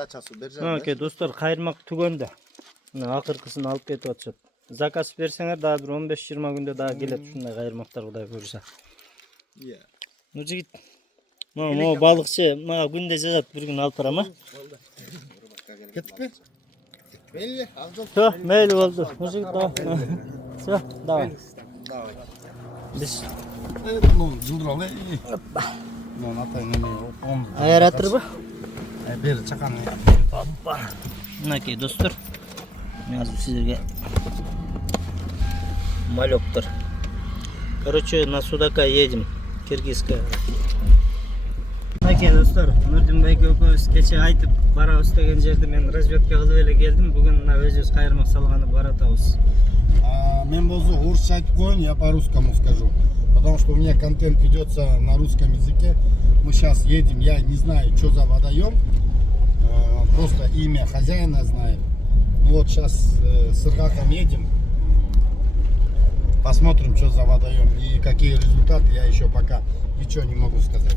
дачасы бер Мынакей достор, кайырмак түгөндө. Мына акыркысын алып кетип атышат. Заказ берсеңер дагы бир 15-20 күндө дагы келет ушундай кайырмактар, Кудай буйруса. Iya. Ну жигит. Mo балыкчы мага күндө жазат, бир күн алып барам, а? Кетпи? Мейли, ал жол. Всё, мейли болду. Ну жигит, давай. Всё, давай. Давай. Биз Ну, жылдыралы. Ну, натай неме он. аэраторбу? Бер чакан. Опа. Мынакей достор. Мен азыр силерге малёктор. Короче, на Судака едем. Киргизская. Мынакей достор, Нурдин байке экөөбүз кече айтып барабыз деген жерде мен разведка кылып эле келдим. Бүгүн мына өзүбүз кайырмак салганы баратабыз. Мен болсо орысча айтып коеюн, я по-русскому скажу. Потому что у меня контент ведется на русском языке. Мы сейчас едем, я не знаю, что за водоем. Просто имя хозяина знаю. Ну вот сейчас с Иргаком едем. Посмотрим, что за водоем и какие результаты. Я еще пока ничего не могу сказать.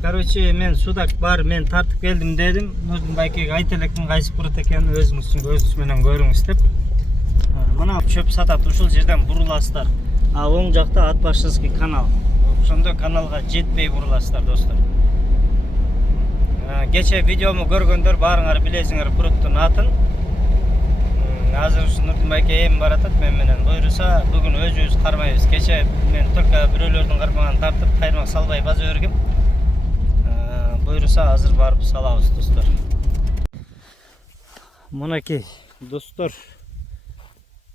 Короче, мен Судак бар, мен тартып келдим дедим. Нурдин байкеге айта электин кайсы бурат экенин өзүңүз менен көрүңүз деп. Мына чөп сатат, ушул жерден буруласыздар. Оң жакта Атбашинский канал. Ошондо каналга жетпей буруласыздар достор. Кече видеому көргөндөр баарыңар билесиңер буруттун атын. Азыр ушу Нурдин байке эми баратат мен менен. Буйруса бүгүн өзүбүз кармайбыз. Кече мен только бирөөлөрдүн кармаган тартып кайырмак салбай база бергем. Буйруса азыр барып салабыз достор. Мынакей достор,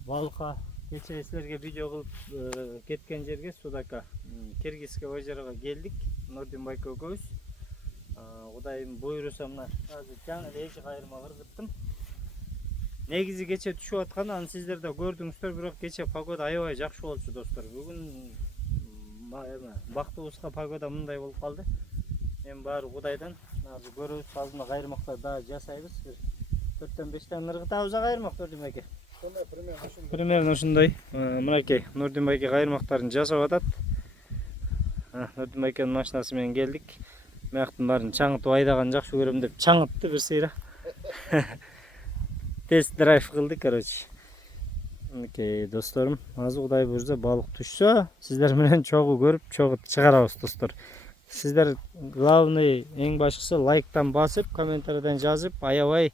балыкка кече силерге видео кылып кеткен жерге Судака Киргизское озерого келдик. Нурдин байке экөөбүз. Кудайым буйруса мына азыр жаңы эле эки кайырмак ыргыттым. Негизи кече түшүп аткан, аны сиздер да көрдүңүздөр, бирок кече погода аябай жакшы болчу достор. Бүгүн бактыбызга погода мындай болуп калды. Эми баары Кудайдан. Азыр көрөбүз, алдында кайырмактар дагы жасайбыз. Бир 4-5 ыргытабыз кайырмак Нурдин байке. Примерно ушундай. Мынакей Нурдин байке кайырмактарын жасап атат. Нурдин байкенин машинасы менен келдик. Маяктын баарын чаңытып айдаган жакшы көрөм деп чаңытты бир сыйра. Тест драйв кылдык, короче. Мынакей досторум, азыр Кудай буйруса балык түшсө, сиздер менен чогуу көрүп, чогуу чыгарабыз достор. Сиздер главный эң башкысы лайктан басып, комментарийден жазып, аябай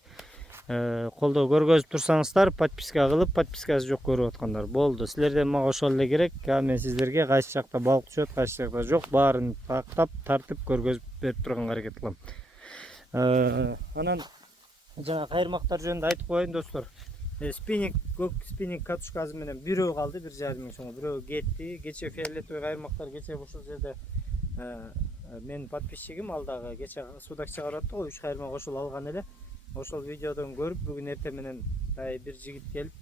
колдоо көргөзүп турсаңыздар, подписка кылып, подпискасы жок көрүп аткандар болду. Силерден мага ошол эле керек. Мен сиздерге кайсы жакта балык түшөт, кайсы жакта жок, баарын тактап, тартып көргөзүп берип турганга аракет кылам. Анан жана кайырмактар жөнүндө айтып коеюн достор. Спиннинг, көк спиннинг катушкасы менен бирөө калды, 1,5 миң сом. Бирөө кетти. Кече фиолетовый кайырмактар кече ушул жерде мен подписчигим, алдагы кече Судак чыгарып атты го, 3 кайырмак ошол алган эле. Ошол видеодон көрүп, бүгүн эртең менен бир жигит келип,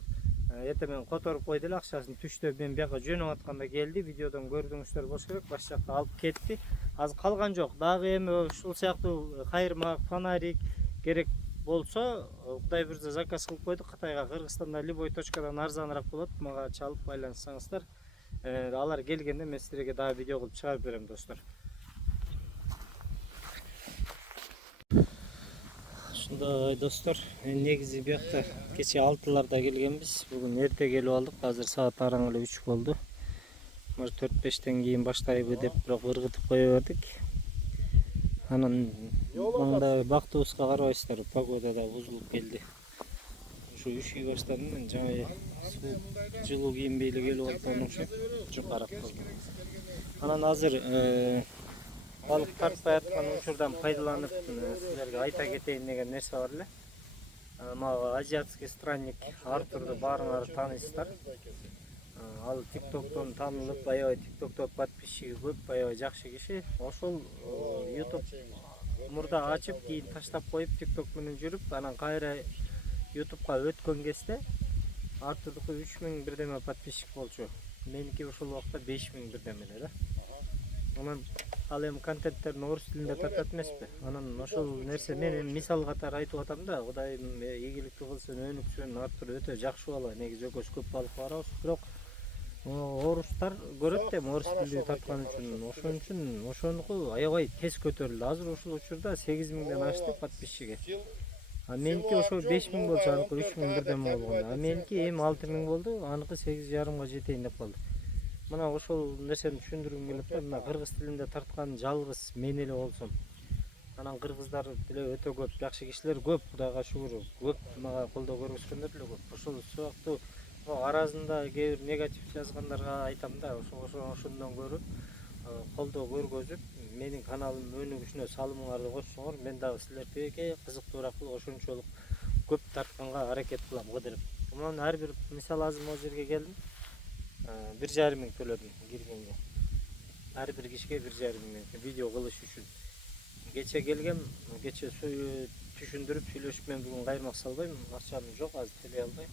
эртең менен которуп койду эле акчасын. Түштө мен бияка жөнөп атканда келди, видеодон көрдүңүздөр болуш керек. Баш жакта алып кетти. Азыр калган жок. Дагы эми ушул сыяктуу кайырмак, фонарик керек болсо, Кудай буйруса заказ кылып койдук. Кытайга, Кыргызстанда любой точкадан арзаныраак болот. Мага чалып байланыссаңыздар, алар келгенде мен силерге дагы видео кылып чыгарып берем достор. Ушундай достор, негизи биякта кече 6-ларда келгенбиз. Бүгүн эрте келип алдык. Азыр саат араң эле 3 болду. Может 4-5тен кийин баштайбы деп бирок ыргытып кое бердик. Анан мында бактыбызга карабайсыздар, погода да бузулуп келди. Ушу üşüй баштадым мен, жаңы жылуу кийинбей эле келип атканым окшойт. Жукарак болду. Анан азыр балык тартпай аткан учурдан пайдаланып силерге айта кетейин деген нерсе бар эле. Мага азиатский странник Артурду баарыңар тааныйсыздар. Ал TikToктон таанылып, аябай TikTokто подписчиги көп, аябай жакшы киши. Ошол YouTube мурда ачып, кийин таштап коюп, TikTok менен жүрүп, анан кайра YouTubeга өткөн кезде Артурдуку 3000 бирдеме подписчик болчу. Меники ушул убакта 5000 бирдеме эле да. Анан ал эми контенттерин орус тилинде тартат эмеспи? Анан ошол нерсе мен мисал катары айтып атам да, Кудайым ийгиликти кылсын, өнүксүн. Артур өтө жакшы бала, негизи экөөбүз көп балык барабыз, бирок орустар көрөт эми орус тилди тарткан үчүн, ошон үчүн ошонуку аябай тез көтөрүлдү. Азыр ушул учурда 8000ден ашты подписчиги. А меники ошо 5000 болчу, аныкы 3000 бирдеме болгон. А меники эми 6000 болду, аныкы 8,5 жетейин деп калды. Мына ошол нерсени түшүндүргүм келет да, мына кыргыз тилинде тарткан жалгыз мен эле болсом. Анан кыргыздар деле өтө көп, жакшы кишилер көп, Кудайга шүгүр. Көп мага колдоо көрсөткөндөр деле көп. Ошол сыяктуу аразында кээ бир негатив жазгандарга айтам да, ошондон көрүп колдоо көргөзүп, менин каналым өнүгүшүнө салымыңарды кошсоңор, мен дагы силерге кызыктуураак кылып ошончолук көп тартканга аракет кылам кыдырып. Мына ар бир мисалы азыр могу жерге келдим. 1,5 миң төлөдүм киргенге. Ар бир кишиге 1,5 миң видео кылыш үчүн. Кече келгем, кече түшүндүрүп сүйлөшүп, мен бүгүн кайрмак салбайм, акчам жок, азыр төлөй албайм.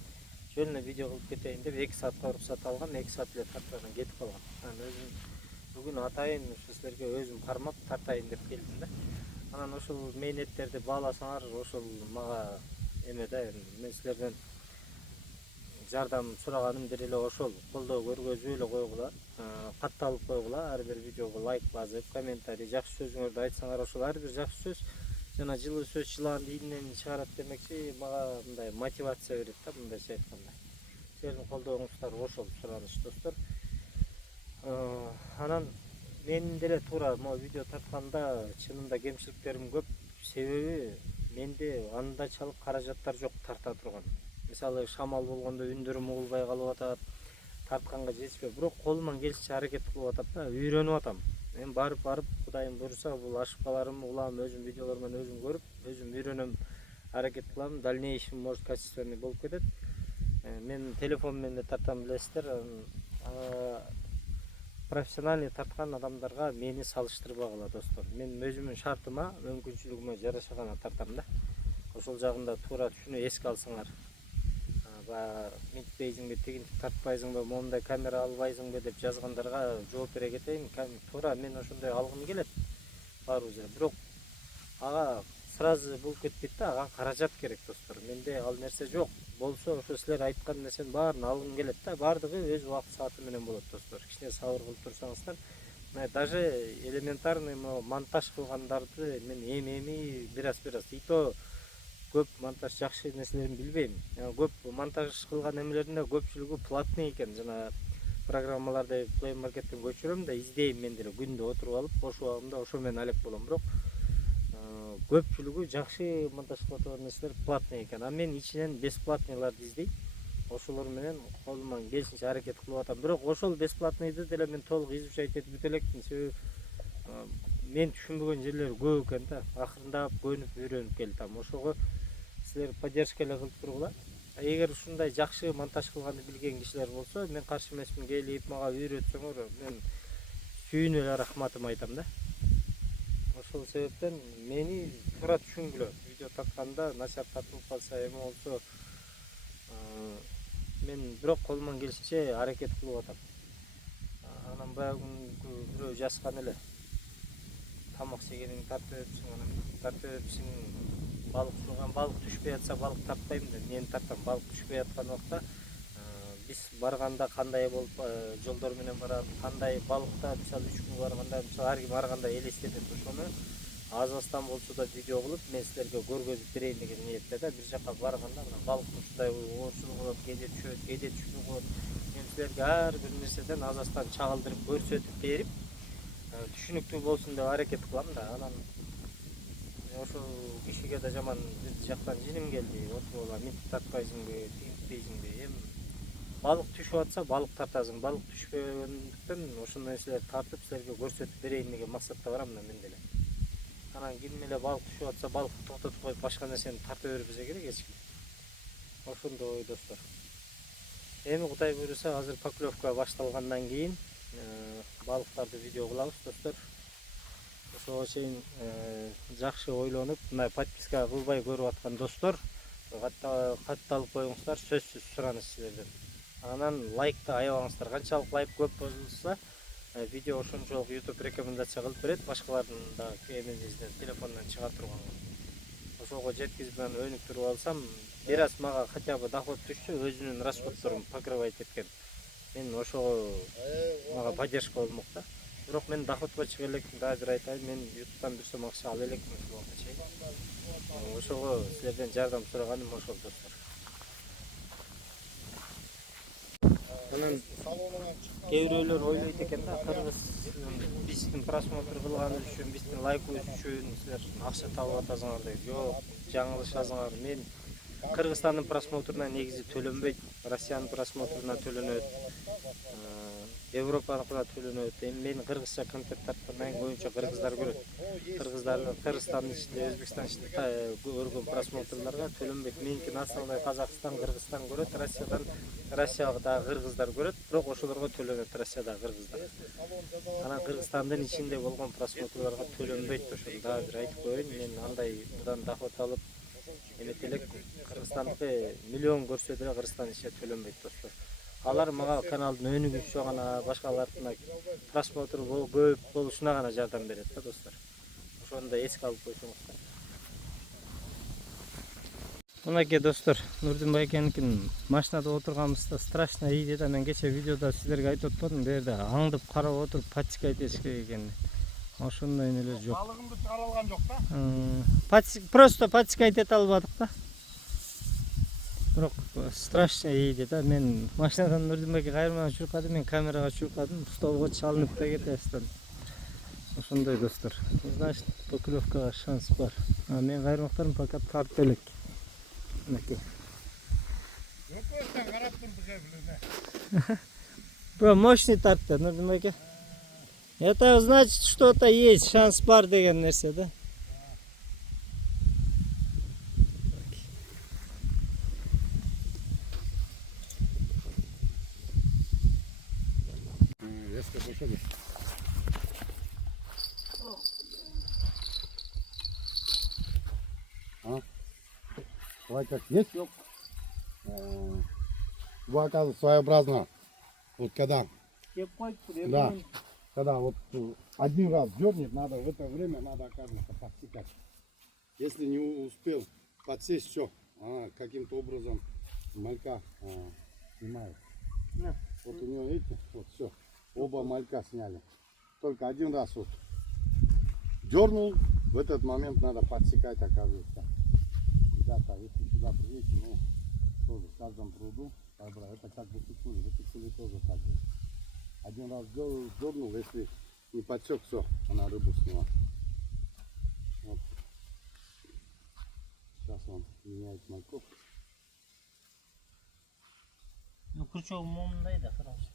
Жөнүнө видео кылып кетейин деп 2 саатка уруксат алгам, 2 саат эле тартып кетип калгам. Анан өзүм бүгүн атайын ушу силерге өзүм кармап тартайын деп келдим да. Анан ошол мээнеттерди бааласаңар, ошол мага эме да, мен силерден жардам сураганым бир эле ошол. Колдоо көргөзүп эле койгула, катталып койгула, ар бир видеого лайк басып, комментарий, жакшы сөзүңөрдү айтсаңар, ошол ар бир жакшы сөз жана жылы сөз жыланды ийинен чыгарат демекчи, мага мындай мотивация берет да, мындайча айтканда. Силердин колдооңуздар ошол сураныч достор. Анан мен деле туура могу видео тартканда чынында кемчиликтерим көп. Себеби менде анчалык каражаттар жок тарта турган. Мисалы шамал болгондо үндөрүм угулбай калып атат, тартканга жетишпей, бирок колуман келишинче аракет кылып атам да, үйрөнүп атам. Мен барып Кудайым буйруса, бул ошибкаларым улам өзүм видеолоруман өзүм көрүп, өзүм үйрөнөм, аракет кылам, дальнейшем может качественный болуп кетет. Мен телефон менен да тартам, билесиздер. Профессиональный тарткан адамдарга мени салыштырбагыла достор. Мен өзүмдүн шартыма, мүмкүнчүлүгүмө жараша гана тартам да. Ошол жагында туура түшүнүп эске алсаңар. Минтпейсиңби, тигинтип тартпайсыңбы, момундай камера албайсыңбы деп жазгандарга жооп бере кетейин. Туура мен ошондой алгым келет баарыбыз эле. Бирок ага сразу болуп кетпейт да, ага каражат керек достор. Менде ал нерсе жок. Болсо ошо силер айткан нерсенин баарын алгым келет да. Баардыгы өз убакыт сааты менен болот достор. Кичине сабыр кылып турсаңыздар. Даже элементарный монтаж кылгандарды мен эми бир аз и то көп монтаж жакшы нерселерин билбейм. Көп монтаж кылган эмелердин да көпчүлүгү платный экен. Жана программаларды Play Market'ten көчүрөм да, издейм мен деле күндө отуруп алып, бош убагымда ошо менен алек болом. Бирок көпчүлүгү жакшы монтаж кылып аткан нерселер платный экен. А мен ичинен бесплатныйларды издейм. Ошолор менен колуман келишинче аракет кылып атам. Бирок ошол бесплатныйды деле мен толук изучать этип бүтө элекмин. Себеби мен түшүнбөгөн жерлери көп экен да. Акырындап көнүп үйрөнүп келатам. Ошого силер поддержка эле кылып тургула. Эгер ушундай жакшы монтаж кылганды билген кишилер болсо, мен каршы эмесмин, келип мага үйрөтсөңөр, мен сүйүнүп эле рахматымды айтам да. Ошол себептен мени туура түшүнгүлө. Видео тартканда начар тартылып калса, эме болсо, мен бирок колуман келишинче аракет кылып атам. Анан баягы бирөө жазган эле. Тамак жегениңди тартып өпсүң, анан тартып өпсүң, балык турган, балык түшпөй атса балык тартпайм да. Мен тартам, балык түшпөй аткан убакта биз барганда кандай болуп жолдор менен барабыз, кандай балыкта, мисалы 3 күн барганда, мисалы ар ким ар кандай элестетет, ошону аз-аздан болсо да видео кылып мен силерге көргөзүп берейин деген ниетте да. Бир жака барганда мына балыктын ушундай оорчулугу болот, кээде түшөт, кээде түшпөй коет. Мен силерге ар бир нерседен аз-аздан чагылдырып көрсөтүп берип, түшүнүктүү болсун деп аракет кылам да. Анан ошол кишиге да жаман бир жактан жиним келди. Отуруп алам, минтип тартпайсыңбы, тигинтпейсиңби? Эми балык түшүп атса балык тартасың, балык түшпөгөндүктөн ошондой нерселерди тартып силерге көрсөтүп берейин деген максатта барам да мен деле. Анан ким эле балык түшүп атса балыкты токтотуп коюп башка нерсени тарта бербесе керек эч ким. Ошондой достор. Эми Кудай буйруса, азыр поклевка башталгандан кийин балыктарды видео кылабыз достор. Ошого чейин жакшы ойлонуп, мына подписка кылбай көрүп аткан достор, катталып коюңуздар, сөзсүз сураныч силерден. Анан лайкты аябаңыздар. Канчалык лайк көп болсо, видео ошончолук YouTube рекомендация кылып берет, башкалардын да эмесинен, телефондон чыга турганга. Ошого жеткизип өнүктүрүп алсам, бир аз мага хотя бы доход түшсө, өзүнүн расходдорун покрывать эткен. Мен ошого мага поддержка болмок да. Бирок мен доходко чыга элекмин, дагы бир айтайын, мен YouTube'дан бир сом акча ала элекмин ошол чейин. ошого силерден жардам сураганым ошол достор. Анан кээ бирөөлөр ойлойт экен да, кыргыз биздин просмотр кылганыбыз үчүн, биздин лайкыбыз үчүн силер акча табып атасыңар дейт. Жок, жаңылышасыңар. Мен Кыргызстандын просмотруна негизи төлөнбөйт, Россиянын просмотруна төлөнөт, Европаныкына төлөнөт. Эми мен кыргызча контент тарткандан көбүнчө кыргыздар көрөт. Кыргызстандын ичинде, Өзбекстан ичинде көргөн просмотрларга төлөнбөйт. Меники националдуу Казакстан, Кыргызстан көрөт, Россияга дагы кыргыздар көрөт, бирок ошолорго төлөнөт Россиядагы кыргыздар. Анан Кыргызстандын ичинде болгон просмотрларга төлөнбөйт, ошону дагы бир айтып коеюн. Мен андай мындан доход алып эметелек Кыргызстанды миллион көрсө деле Кыргызстан ичинде төлөнбөйт достор. Алар мага каналдын өнүгүшү үчүн гана, башкалардын просмотр көп болушуна гана жардам берет да достор. Ошону да эске алып койсоңуздар. Мынакей достор, Нурдин байкенин машинада отурганыбызда страшно ийди да, мен кече видеода силерге айтып атпадым, бу жерде аңдып карап отуруп подчикать этиш керек экенин. Ошондой нелер жок. Балыгымды таралган жок да? Просто подчикать эте албадык да. Бирок страшно ийди да. Мен машинадан Нурдин байке кайрмадан чуркадым, мен камерага чуркадым, столго чалынып да кетесизден. Ошондой достор. Значит, поклевкага шанс бар. Мен кайрмактарым пока тартып элек. Мынакей. Өкөстөн карап турдук эле. Бро, мощный тартты, Нурдин байке. Это значит, что-то есть, шанс бар деген нерсе да. Резко пошли. Давай как есть, ёп. Оказывается, своеобразно. Вот когда, да, когда вот один раз дернет, надо в это время, надо, оказывается, подсекать. Если не успел подсесть, все, она каким-то образом малька снимает. Да. Вот у него, видите, вот все, оба малька сняли. Только один раз вот дернул, в этот момент надо подсекать, оказывается. Ребята, если сюда приедете, ну, тоже в каждом пруду, это как бы вытекули тоже так же. Один раз дернул, если не подсек, все, она рыбу сняла. Вот. Сейчас он меняет мальков. Ну, крючок момындай да, хорошо.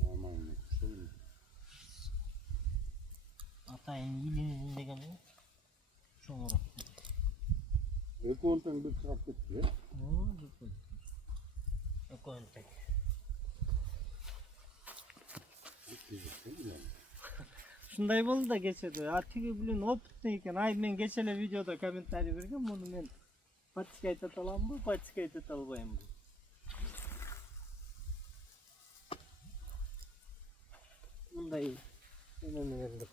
Нормально, что ли? Атайын иленеден деген бу. Чоңураак. Эконтен бир чыгып кетти, э? Жок. Эконтен. Ушундай болду да кечеде. Тиги билен опытный экен. Ай, мен кече эле видеодо комментарий бергем, муну мен подсекать эте аламбы, подсекать эте албаймбы. Мындай эмелерди.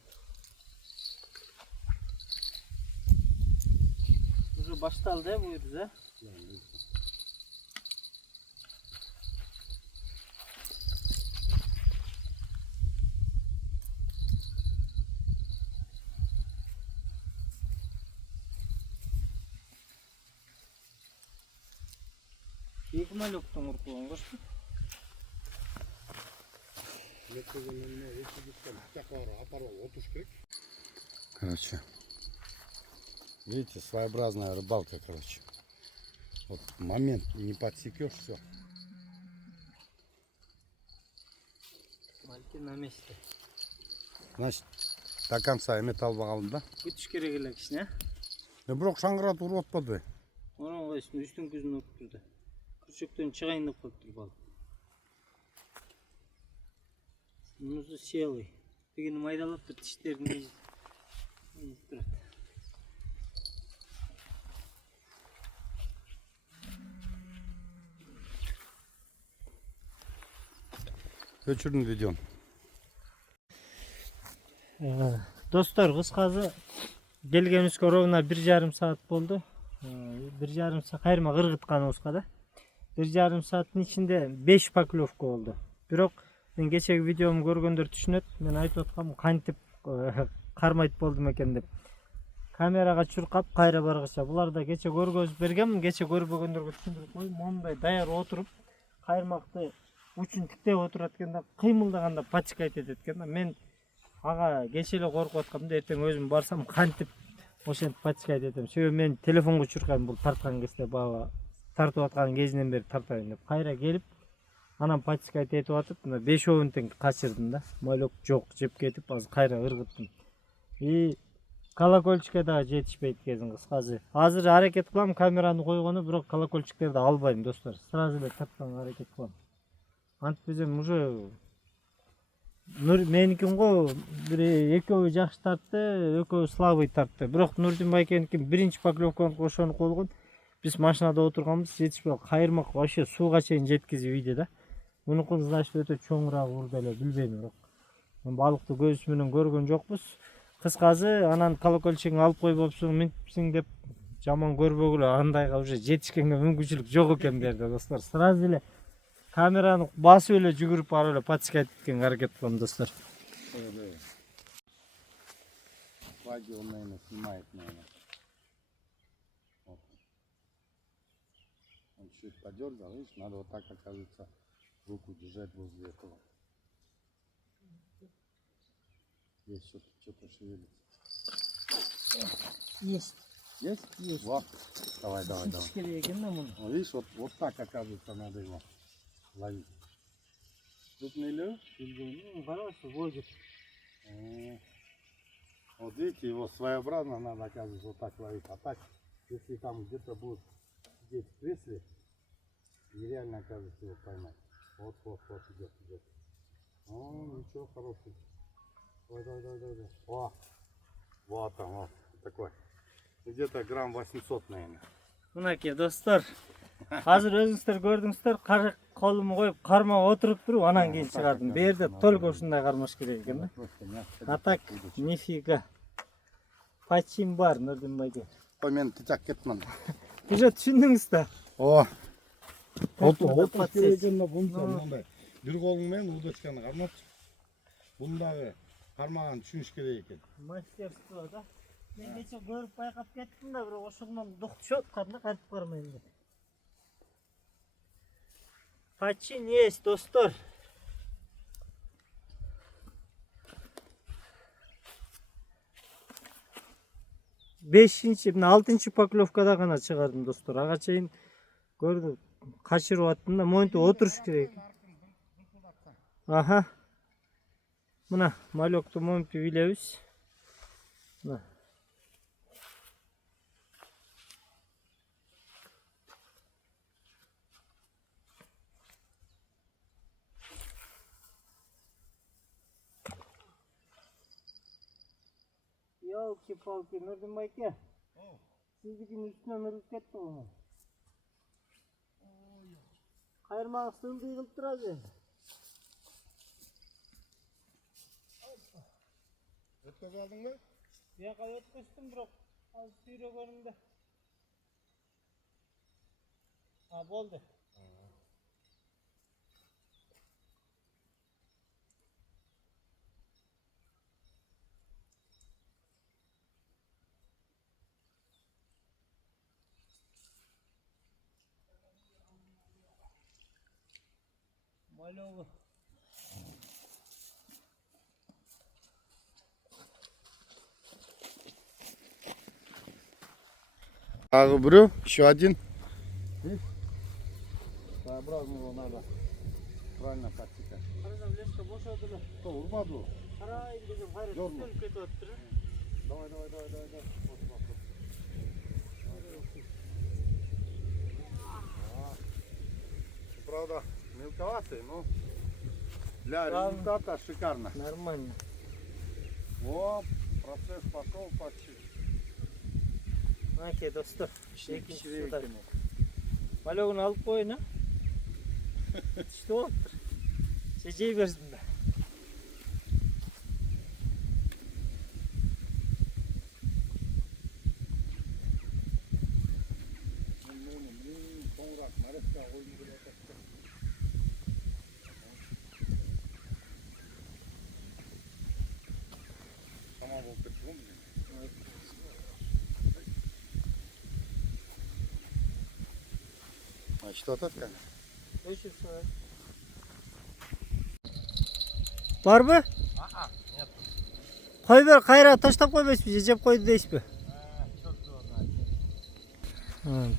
Уже башталды, бу жерде. Екі малюктың ұрқылын көрсін. Короче, видите, своеобразная рыбалка, короче. Вот момент не подсекешь, все. Мальки на месте. Значит, до конца эмет албагалым да? Күтіш керек эле кишине. Бирок шаңгыратып уруп атпады. Онан койсун, үстүн көзүн өтүп турду. Күрчөктөн чыгайын деп коюптур балык. Мунусу селый. Дегени майдалап тур, тиштерин езип турат. Өчүрдүн видеон. Достор, кыскасы келгенибизге ровно 1,5 саат болду. 1,5 саат кайрма кыргытканыбызга да. 1,5 сааттын ичинде 5 поклевка болду. Бирок мен кечеги видеому көргөндөр түшүнөт. Мен айтып аткам кантип кармайт болдум экен деп. камерага чуркап кайра баргыча. Буларды кече көргөзүп бергенмин. Кече көрбөгөндөргө түшүндүрүп коюм. Мондай даяр отуруп кайырмакты учун тиктеп отурат экен да, кыймылдаганда пачка айтат экен да. Мен ага кече эле коркуп аткам да, эртең өзүм барсам кантип ошентип пачка айтат этем. Себеби мен телефонго чуркайм, бул тарткан кезде баба тартып аткан кезинен бери тартайын деп. Кайра келип анан пачка этип атып, мына 5 тең качырдым да. Малек жок, жеп кетип, азыр кайра ыргыттым. И колокольчикке дагы жетишпейт кезин кыскасы. Азыр аракет кылам камераны койгону, бирок колокольчиктерди албайм достор. Сразу эле тартканга аракет кылам. Антип эми уже меникин го бир экөө жакшы тартты, экөө слабый тартты. Бирок Нурдин байкеники биринчи поклевканы ошону койгон. Биз машинада отурганбыз, жетишпей кайырмак вообще сууга чейин жеткизип ийди да. Мунукун значит өтө чоңураак урду эле, билбейм бирок. Балыкты көз менен көргөн жокпуз. Кыскасы анан колокольчигин алып койбопсуң, минтипсиң деп жаман көрбөгүлө, андайга уже жетишкенге мүмкүнчүлүк жок экен берде достор. Сразу эле камераны басып эле жүгүрүп барып эле пачка айткенге аракет кылам достор. Флаги он, наверное, снимает, наверное. Вот. Он чуть подергал, видишь, надо вот так, оказывается, руку держать возле этого. Здесь что-то шевелится. Есть. Есть? Есть. Вот. Давай, давай, давай. Ну, видишь, вот так, оказывается, надо его ловить. Крупный лев? Ну, хороший, водит. Вот видите, его своеобразно надо, оказывается, вот так ловить. А так, если там где-то будет сидеть в кресле, нереально, оказывается, его поймать. Вот, идет. О, ничего, хороший. Давай. О, вот он, вот такой. Где-то грамм 800, наверное. Мынакей достор. Азыр өзүңүздөр көрдүңүздөр, колумду коюп кармап отуруп туруп, анан кийин чыгардым. Берде только ушундай кармаш керек экен да. А так, нифига. Пачин бар, Нурдин байке. Ой, мен титак кетмін. Уже түшүндүңүз да. О, отуруп керек экен да, бунча мындай. Бир колуңмен удочканы кармап, бундагы кармаган түшүнүш керек экен. Мастерство да. Мен кече көрүп байкап кеттим да, бирок ошондон дук түшүп аткан да, кантип кармайм деп. Почин есть, достор. Бешинчи, мына 6-чы поклевкада гана чыгардым достор. Ага чейин көрдүм, качырып аттым да, монтип отуруш керек. Аха. Мына малекту монтип илебиз. Мына. Ёлки-палки, Нурдин байке. Сиздикинин үстүнөн ыргып кетти го. Кайырмагы сылдый кылып турабы? Өткөзүп алдыңбы? Бияка өткөздүм, бирок азыр сүйрөгөнүмдө. Болду. Малёву. Ағы біреу, еще один. Своеобразного надо правильно тактика. Карасам, леска бошоду эле. Урмаду. Карайын десем, кайра түтүнүп кетип атыптыр. Давай. Правда, мелковатый, но для результата шикарно. Нормально. О, процесс пошел почти. Окей, достор. Экинчи суда. Малёгуну алып коюн, а? Түштүп алыптыр. Жей берсин да. Что тут как? Бар mı? Нет. Koy ver kayrağı taşlap koymayız mı? Cep koydu deyiz mi? Çok zor.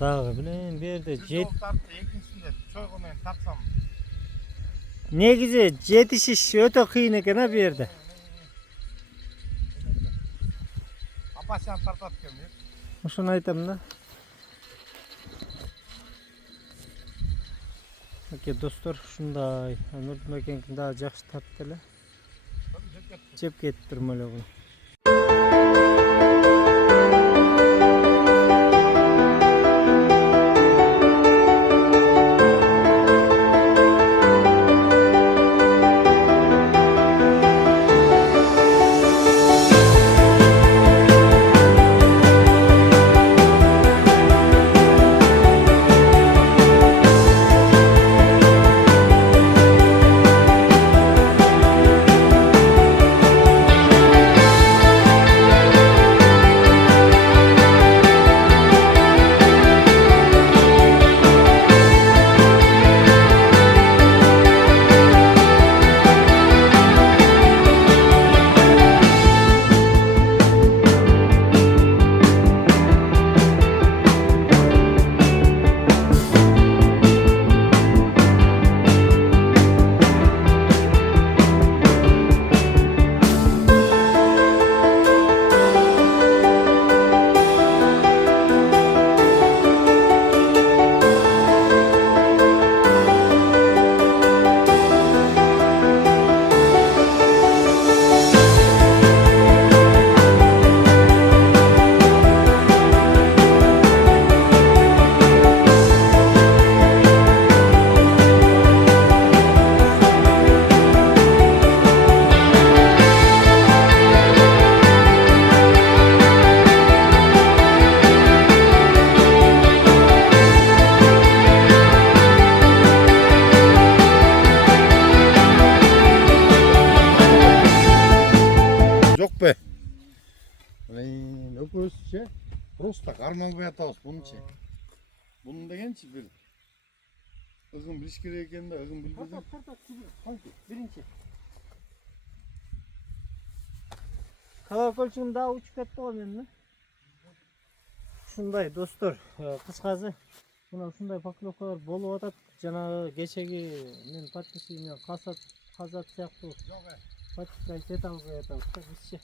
Dağı bilen bir yerde jet. Tarttı ikincisinde çoğundan taksam. Negizi yetişiş öte kıyın eken ha bir yerde. Apaşan tartat kömür. Şunu aytam da. Ake dostlar şunday. Nurtun ekenkin daha жақсы tarttı ele. Jep ketip turmalı bunu. Жоқ be. Öküzçe просто кармалбай атабыз bununче. Bunun degençi bir ıgın biliş керек eкен да, ıgın bilбесең. Birinci. Колокольчигим daha uçup ketти го менин. Ушундай достор, кыскасы мына ушундай поклевкалар болуп атат. Жанагы кечеги мен подписчигим менен казат сыяктуу пачка кете албай атабыз да бизчи.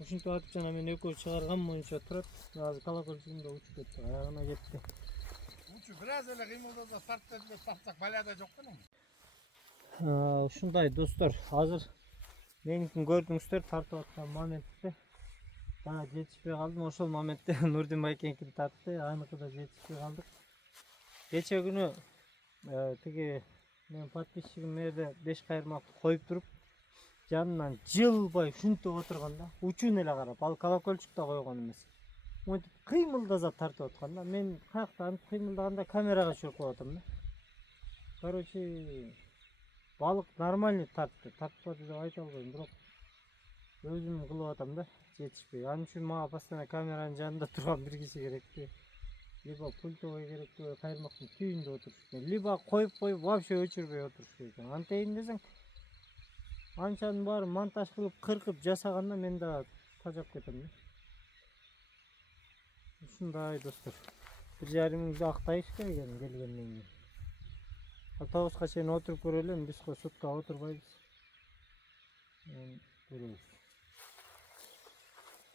Ушинтип атып жана мен экөө чыгарган боюнча турат. Азыр колокольчигим да учуп кетти, аягына кетти. Учу biraz эле кыймылдаса старт этип тартсак баляда жок белең. Ушундай достор, азыр меникин көрдүңүздөр тартып аткан моментте дагы жетишпей калдым. Ошол моментте Нурдин байкенкин тартты, аныкы да жетишпей калдык. Кече күнү тиги мен подписчигим жерде 5 кайырмакты коюп туруп жанынан жылбай ушинтип отурганда учун эле карап, ал колокольчик да койгон эмес. Монтип кыймылдаса тартып атканда мен каяктан кыймылдаганда камерага түшүрүп коюп атам да. Короче, балык нормальный тартты. Тартпады деп айта албайм, бирок өзүм кылып атам да, жетишпей. Анын үчүн мага постоянно камеранын жанында турган бир киши керекти. Либо пультовый керекти, кайырмактын түйүндө отуруш керек. Либо коюп вообще өчүрбөй отуруш керек. Антейин десең, анчанын баары монтаж кылып, кыркып жасаганда мен да тажап кетем да. Ушундай достор. 1,5 миңди актайыш керек экен келгенден кийин. Автобуска чейин отуруп көрөлүм, биз ко сутка отурбайбыз. Көрөбүз.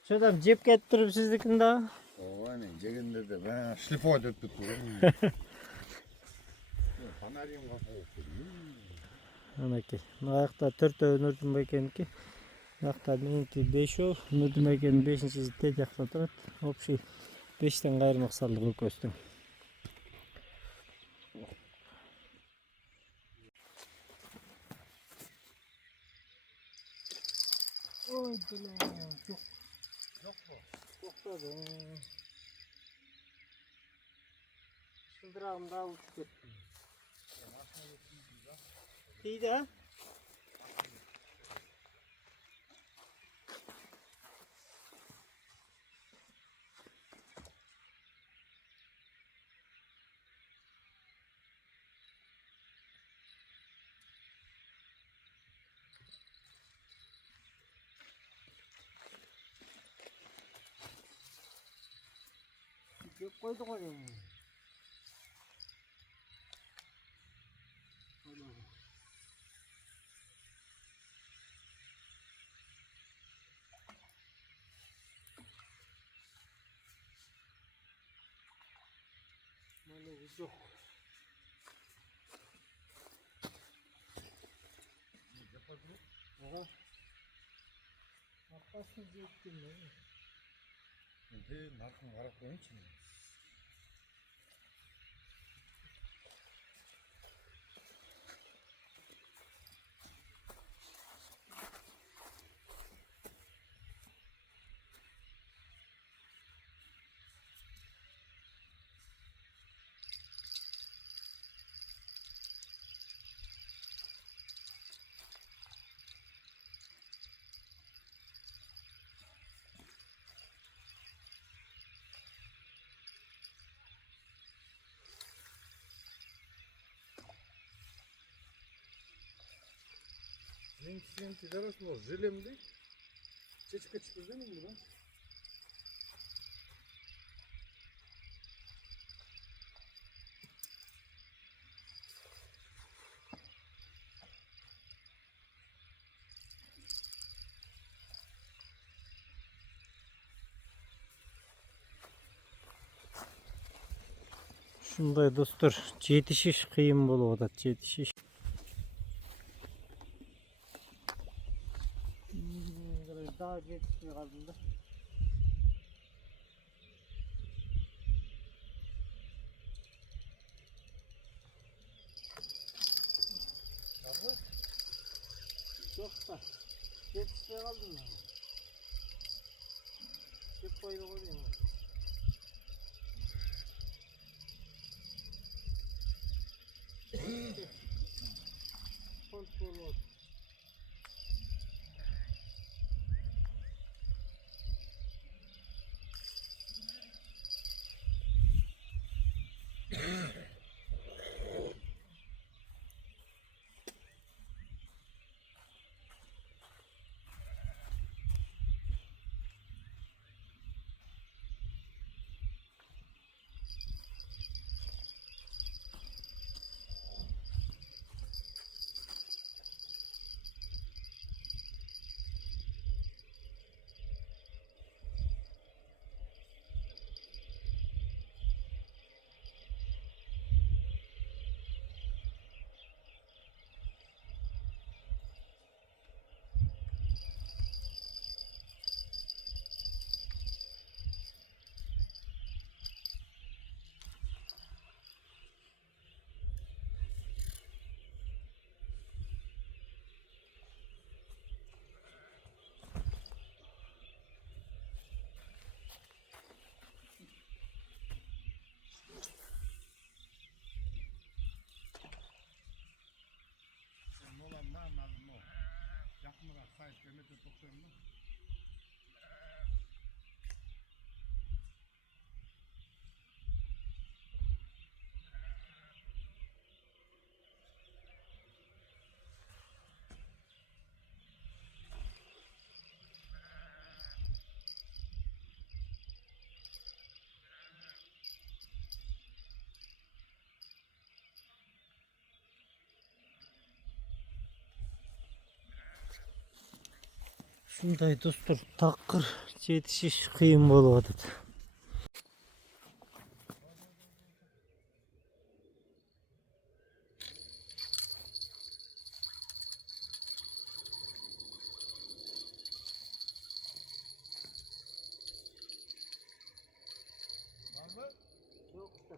Что там жеп кетип туруп сиздикин да? Ооба, мен жегенде де шлифовать өтүп кетти. Фонарим калып. Анакей. Мына 4 Нурдин байкеники. Мына меники 5, Нурдин байкенин 5-чи тет жакта турат. Общий 5тен кайырмак салдык экөөбүздүн. Ой, блин, жок. Жок бу. Токтоду. Шылдырагым да учуп кетти. Тийди, а? Çok koyduk oraya. Böyle yok. Aha. Bakmasın diye ettim ben. 근데 나쁜 가락 보이지? Sen зараз мол жилемди. Чечка çıkırdın mı buradan? Şunday dostlar, yetişiş kıyım bolu o da yetişiş. Daha yetişmiyor aslında. Abi? Yok da yetişmeye kaldım ben. Çok koyduk oraya. Kontrol ol. Nolan ne anladın o? Yakmına sahip kıymetli topluyorum mu? Şunday dostlar, takır yetişiş kıyım bolu o da. Var mı? Yok da.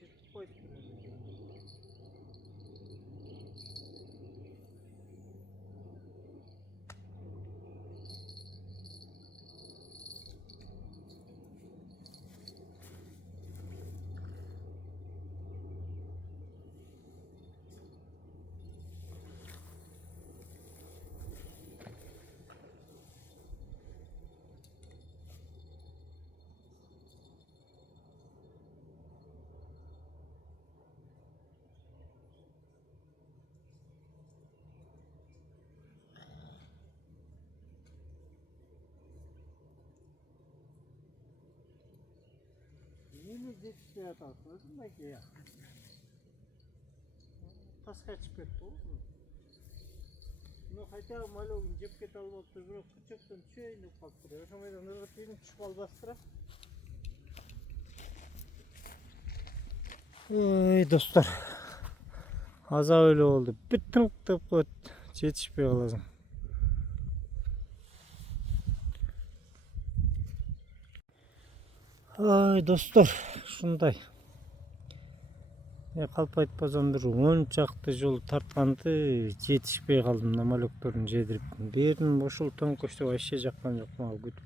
Çift koyduk. неге жетіспей атасыз Мәке? Тасқа шығып кетті ғой. Ну хотя малогын жеп кете алып отыр, бирок кычыктан түшөйүн деп калыптыр. Ошондойдон ыргыт дейм, түшүп албастыра. Ой, достор. Азап эле болду. Бир тыңктап коет, жетишпей каласың. Ой, достор, ушундай. Калп айтпасам бир 10 чакты жол тартканды, жетишпей калдым, намалөктөрүн жедирип. Бердин ошол төңкөчтө вообще жаккан жок мага күтүп.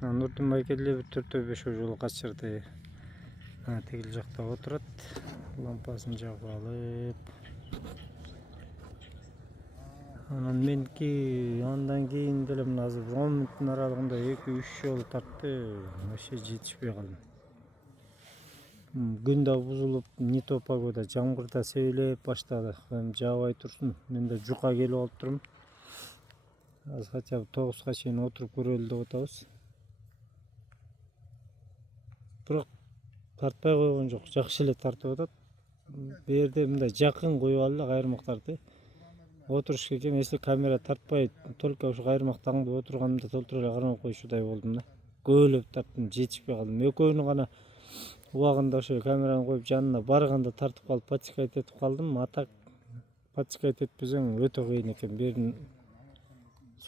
Нурдин байкеле бир 4-5 жол качырды. Тегил жакта отурат, лампасын жагып алып. Анан менки андан кийин деле мына азыр 10 мүнөттүн аралыгында 2-3 жол тартты, вообще жетишпей калдым. Күн да бузулуп, не то погода, жамгыр да себелеп баштады. Жаабай турсун, мен да жука келип алып турум. Азыр хотя бы 9га чейин отуруп көрөлү деп атабыз. Бирок тартпай койгон жок, жакшы эле тартып атат. Берде мындай жакын коюп алды кайрымактарды. Отуруш экен, если камера тартпай, только ушу кайрымакта аңдып отурганымда толтура эле кармап коюшудай болдум да. Көөлөп тарттым, жетишпей калдым. Экөөнү гана убагында ошо камераны коюп жанына барганда тартып калып подскайт этип калдым. Атак подскайт этпесең өтө кыйын экен. Бердин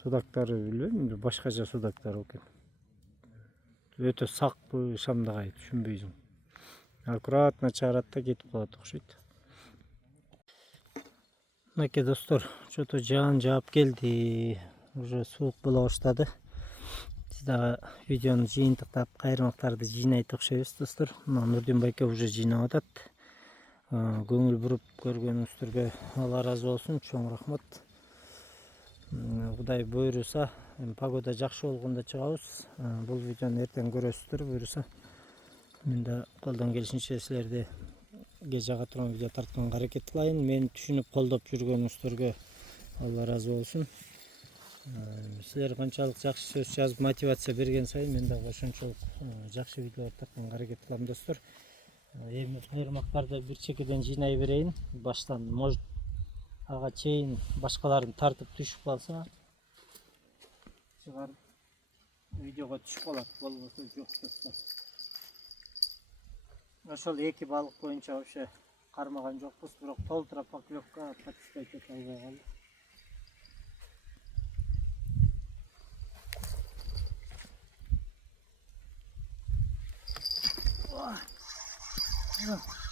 судактары билбейм, башкача судактар экен. Өтө сакпы, шамдагай, түшүнбөйсүң. Аккуратно чыгарат да кетип калат окшойт. Мынакей достор, что-то жаан жаап келди. Уже суук боло баштады. Биз дагы видеону жыйынтыктап кайрымактарды жыйнайт окшойбуз достор. Нурдин байке уже жыйнап атат. Көңүл буруп көргөнүңүздөргө Алла ыраазы болсун, чоң рахмат. Кудай буйруса, погода жакшы болгондо чыгабыз. Бул видеону эртең көрөсүздөр буйруса. Мен да колдон келишинче силерди жага турган видео тартканга аракет кылайын. Мени түшүнүп колдоп жүргөнүңүздөргө Алла ыраазы болсун. Силер канчалык жакшы сөз жазып мотивация берген сайын мен дагы ошончолук жакшы видеолор тартканга аракет кылам достор. Эми кайрымактарды бир чекеден жыйнай берейин. Баштан может ага чейин башкаларын тартып түшүп калса чыгарып видеого түшүп калат, болбосо жок достор. Ошол эки балык боюнча вообще кармаган жокпуз, бирок толтура поклевка подскайт эте албай калды.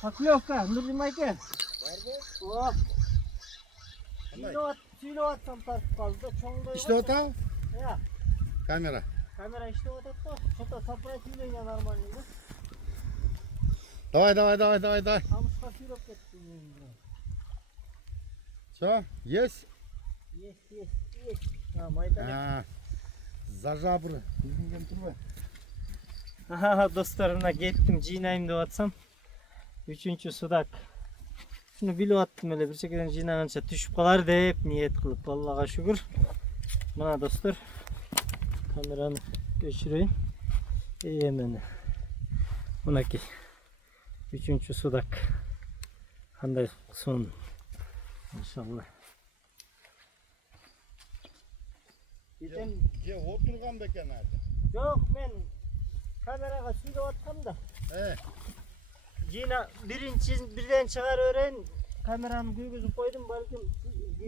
Поклевка, Нурдин байке. Барбы? Сүйлөп атсам тартып калды, чоңдой. İşte ата? Я. Камера. Камера иштеп атат го. Что-то сопротивление нормальный да? Давай. Камышка сүйлөп кетти мен. Все, есть? Есть. Майда. Зажабры. Билген турбай. Достор, мына кеттим, жыйнайм деп атсам. 3-чү судак. Шуну билип аттым эле, бир чекеден жыйнаганча түшүп калар деп ниет кылып, Аллага шүгүр. Мына достор, камераны өчүрөйүн. Мына. Мынакей. 3-чү судак. Кандай сон. Иншалла. Же отурган бекен арды. Жок, мен камерага сүйлөп аткам да. Жыйна бирден чыгарып берейин. Камераны күйгүзүп койдум, балким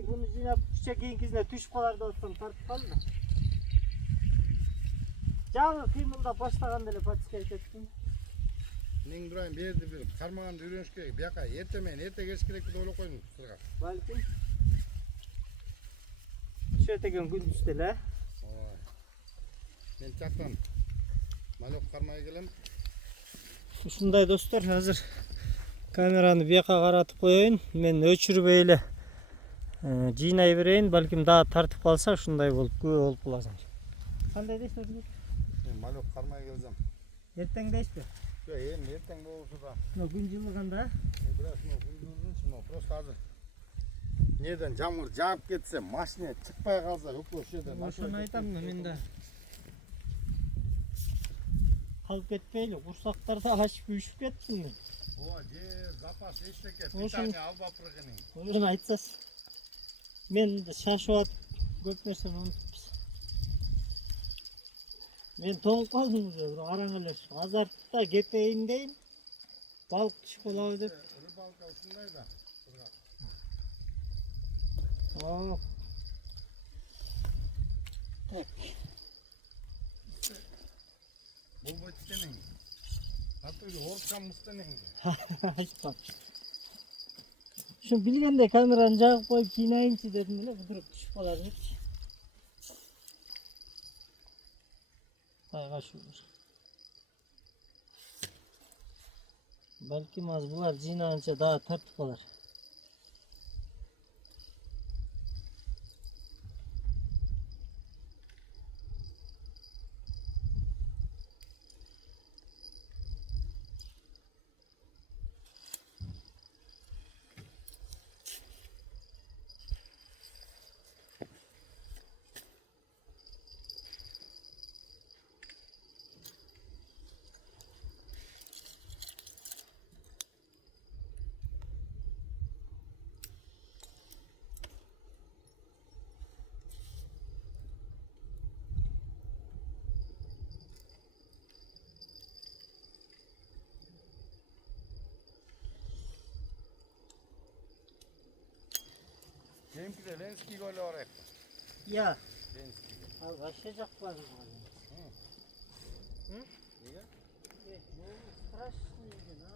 буну жыйнап күчө кийинкисине түшүп калар деп атсам тартып калды. Жаңы кыймылда баштаганда эле подскайт эттим. Мен бурайын берди бир кармаганды үйрөнүш керек. Бияка эрте менен эрте келиш керек деп ойлоп койдум сырга. Балким. Түшөт экен күндүз эле. Мен жактан малек кармай келем. Ушундай достор, азыр камераны бияка каратып коеюн. Мен өчүрбөй эле жыйнай берейин, балким дагы тартып калса ушундай болуп күбө болуп каласың. Кандай дейсиз? Мен малек кармай келсем. Эртең дейсизби? Жок, эми эртең болсо да. Күн жылыганда. Бирок күндүзүн просто азыр. Неден жамгыр жаап кетсе, машина чыкпай калса, өкө ошо жерден. Ошону айтам да мен да. kalıp ketpeyli. Kursaklarda açıp üşüp ketsin mi? O zapas eşleke Olsun. pitanya al baprıgını. Onu aytsas. Men de şaşıp atıp köp nersen unutupsiz. Men toңup kaldım уже, караңылар. Азартта кетейин дейм. Balık düşüp olabı dep. Rıbalka ушундай да. Aa. Так. Болбойт демең. Атөйдү оркам мустенең. Айтпам. Şu bilgende kameranı жағып koyup kinayınçı dedim bile kudurup düşüp kalar депчи. Tayga şuur. Belki az bular cinayınca daha tartıp kalar. Benimki de Lenski golü var hep. Ya. Lenski. Al başlayacak var mı? Hı? Niye? Страшный екен ha.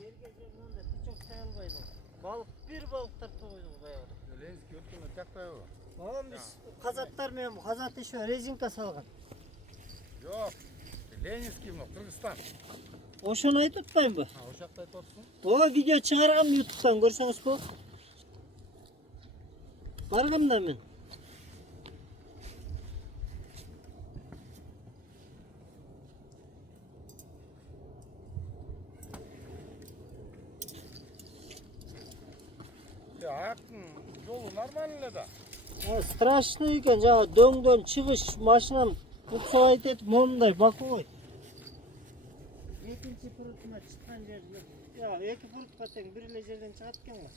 Yerге жерден de çok sayılmaydı. Balık bir balık tartып koyduk bayağı. Lenski ötkünü taktay o. Oğlum biz kazatlar mı? Kazat işe rezinka salgan. Yok. Lenski mi? Kırgızstan. Oşunu aytpayım bu. Ha, o şaktay torsun. O video çıkargam YouTube'dan görseniz bu. Bargam da men. Ya ayaktın yolu normal da. Страшный екен, жаңа дөңдөн чыгыш машинам буксовать этип момундай бакы ғой. Экинчи пурутуна чыккан жерде. Я, эки пурутка тең бир эле жерден чыгат экен го.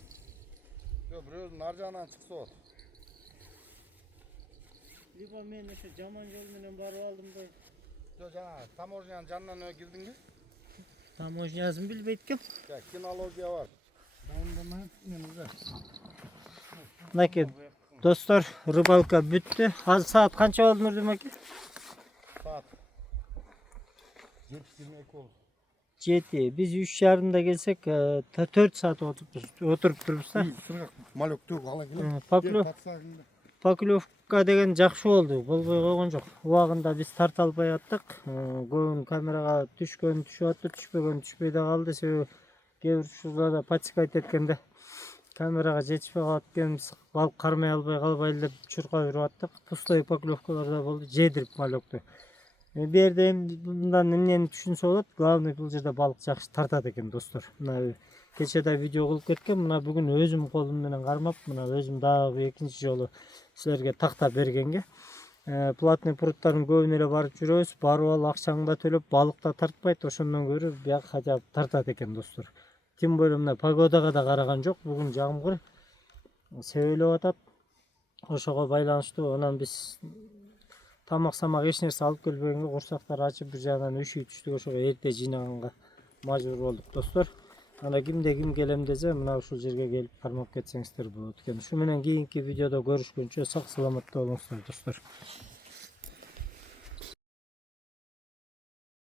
Yok birazın arjağından çıksa ol. Либо мен ошо жаман жол менен барып алдым да. Yok жаңа таможняның жанынан öyle girdin mi? Таможнясын билбейт экем. Ya кинология var. Dayındama men уже. Мынакей достор, рыбалка бүттү. Азыр саат канча болду Нурдин аке? Saat 7:22 oldu. 7. Biz 3:30'da gelsek 4 saat oturup turubuz da. Sırgak malok tök ala gelip. Поклевка деген жакшы болду. Болбой койгон жок. Убагында биз тарта албай аттык. Көбүн камерага түшкөн түшүп атты, түшпөгөн түшпөй да калды. Себеби кээ бир ушуларда подсекать эткенде камерага жетишпей калат экенбиз. Балык кармай албай калбайлы деп чуркап жүрүп аттык. Пустой поклевкалар да болду. Жедирип малокду. Бу жерде мындан эмнени түшүнсө болот? Главный бул жерде балык жакшы тартат экен достор. Мына кече да видео кылып кеткен. Мына бүгүн өзүм колум менен кармап, мына өзүм дагы экинчи жолу силерге такта бергенге. Платный пруттардын көбүнө эле барып жүрөбүз. Барып алып акчаңды да төлөп балык да тартпайт. Ошондон көрө бияк хажап тартат экен достор. Тем более мына погодага да караган жок. Бүгүн жамгыр себелеп атат. Ошого байланыштуу анан биз тамак эч нерсе алып келбегенге курсактар ачып бир жагынан үшүй түштүк. Ошого эрте жыйнаганга мажбур болдук достор. Ана кимде ким келем десе мына ушул жерге келип кармап кетсеңиздер болот экен. Ушу менен кийинки видеодо көрүшкөнчө сак саламатта болуңуздар достор.